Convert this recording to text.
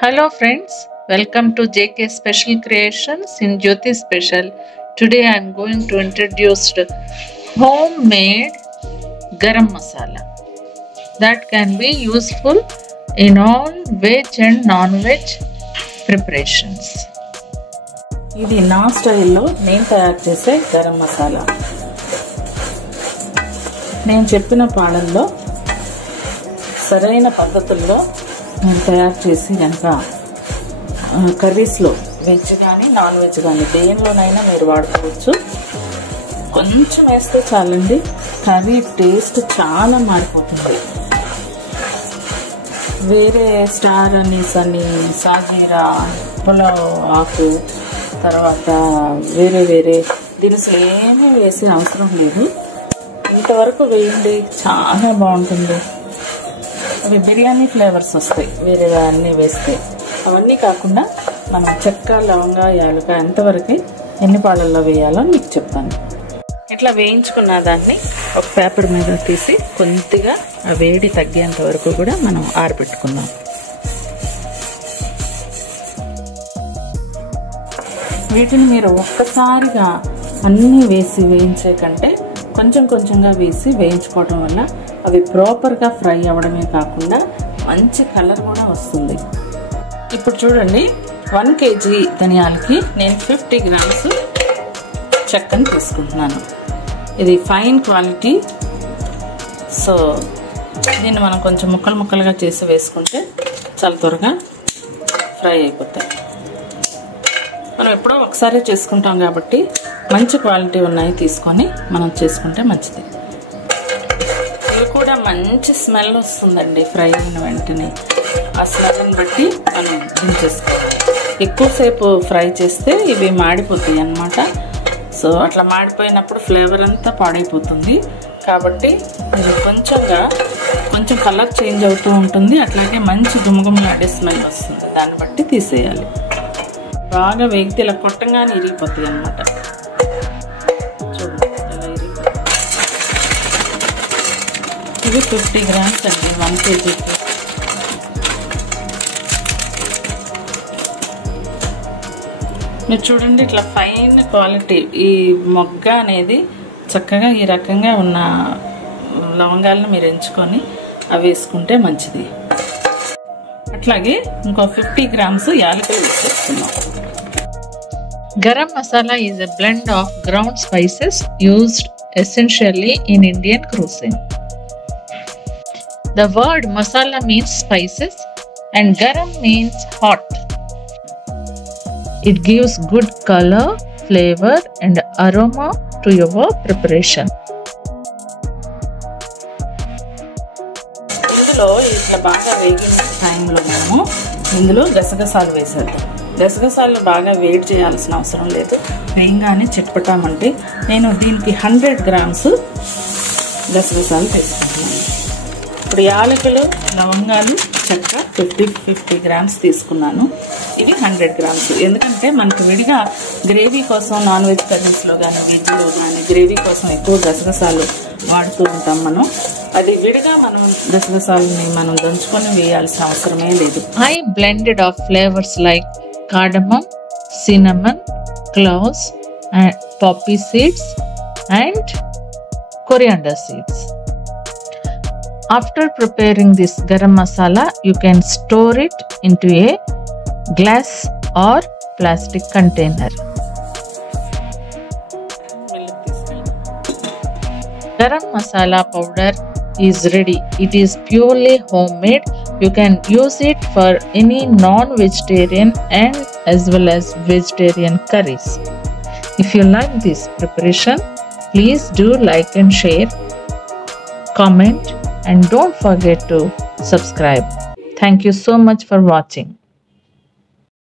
Hello friends, welcome to JK Special Creations in Jyoti Special. Today I am going to introduce homemade garam masala that can be useful in all veg and non-veg preparations. ఇది నా స్టైల్లో నేను తయారు చేసే గరం మసాలా. నేను చెప్పిన పాలల్లో సరైన పద్ధతుల్లో నేను తయారు చేసి కనుక కర్రీస్లో వెజ్ కానీ నాన్ వెజ్ కానీ దేనిలోనైనా మీరు వాడుకోవచ్చు. కొంచెం వేస్తే చాలండి, కర్రీ టేస్ట్ చాలా మారిపోతుంది. వేరే స్టార్ అనీస్ అని, సాజీరా, పులావ్ ఆకు, తర్వాత వేరే వేరే దినుసులు ఏమీ వేసే అవసరం లేదు. ఇంతవరకు వేయండి, చాలా బాగుంటుంది. అవి బిర్యానీ ఫ్లేవర్స్ వస్తాయి వేరే అన్నీ వేస్తే. అవన్నీ కాకుండా మనం చెక్క, లవంగ, యాలకాయ ఎంతవరకు ఎన్ని పాలల్లో వేయాలో మీకు చెప్తాను. ఇట్లా వేయించుకున్న దాన్ని ఒక పేపర్ మీద తీసి కొద్దిగా ఆ వేడి తగ్గేంత వరకు కూడా మనం ఆరబెట్టుకుందాం. వీటిని మీరు ఒక్కసారిగా అన్నీ వేసి వేయించే కంటే కొంచెం కొంచెంగా వేసి వేయించుకోవడం వల్ల అవి ప్రాపర్గా ఫ్రై అవ్వడమే కాకుండా మంచి కలర్ కూడా వస్తుంది. ఇప్పుడు చూడండి, 1 kg ధనియాలకి నేను 50 grams చెక్కను తీసుకుంటున్నాను. ఇది ఫైన్ క్వాలిటీ. సో దీన్ని మనం కొంచెం ముక్కలు ముక్కలుగా చేసి వేసుకుంటే చాలా త్వరగా ఫ్రై అయిపోతాయి. మనం ఎప్పుడో ఒకసారి చేసుకుంటాం కాబట్టి మంచి క్వాలిటీ ఉన్నాయి తీసుకొని మనం చేసుకుంటే మంచిది. ఇవి కూడా మంచి స్మెల్ వస్తుందండి ఫ్రై అయిన వెంటనే. ఆ స్మెల్ని బట్టి మనం దించేసుకోవాలి. ఎక్కువసేపు ఫ్రై చేస్తే ఇవి మాడిపోతాయి అన్నమాట. సో అట్లా మాడిపోయినప్పుడు ఫ్లేవర్ అంతా పాడైపోతుంది. కాబట్టి ఇది కొంచెం కలర్ చేంజ్ అవుతూ ఉంటుంది, అట్లాగే మంచి గుమగుమలాడే స్మెల్ వస్తుంది. దాన్ని బట్టి తీసేయాలి. బాగా వేగితే ఇలా కొట్టంగానే ఇరిగిపోతుంది అన్నమాట. చూడండి ఇలా ఇరిగిపోతుంది. ఇది 50 grams అండి 1 kgకి. మీరు చూడండి, ఇట్లా ఫైన్ క్వాలిటీ ఈ మొగ్గ అనేది చక్కగా ఈ రకంగా ఉన్న లవంగాలను మీరు ఎంచుకొని అవి వేసుకుంటే మంచిది. అట్లాగే ఇంకో 50 grams యాలకులు వేసేస్తున్నాం. Garam masala is a blend of ground spices used essentially in Indian cuisine. The word masala means spices and garam means hot. It gives good color, flavor and aroma to your preparation. ఇందులో ఇట్లా బాగా వేగిన టైంలో మేము ఇందులో గసగసాలు వేసేద్దాం. గసగసాలు బాగా వేడి చేయాల్సిన అవసరం లేదు, వేయంగానే చిట్పటామంటే. నేను దీనికి 100 grams గసగసాలు వేసుకుంటున్నాను. ఇప్పుడు యాలకులు, లవంగాలు, చెక్క 50 grams తీసుకున్నాను. ఇవి 100 grams. ఎందుకంటే మనకు విడిగా గ్రేవీ కోసం నాన్ వెజ్ కర్రీస్లో కానీ వెజ్లో కానీ గ్రేవీ కోసం ఎక్కువ గసగసాలు వాడుతూ ఉంటాం మనం. అది విడిగా మనం గసగసాలని మనం దంచుకొని వేయాల్సిన అవసరమే లేదు. I blended of flavors like cardamom, cinnamon, cloves, and poppy seeds and coriander seeds. After preparing this garam masala, you can store it into a glass or plastic container. Garam masala powder is ready. It is purely homemade. You can use it for any non-vegetarian and as well as vegetarian curries. If you like this preparation, please do like and share, comment and don't forget to subscribe. Thank you so much for watching.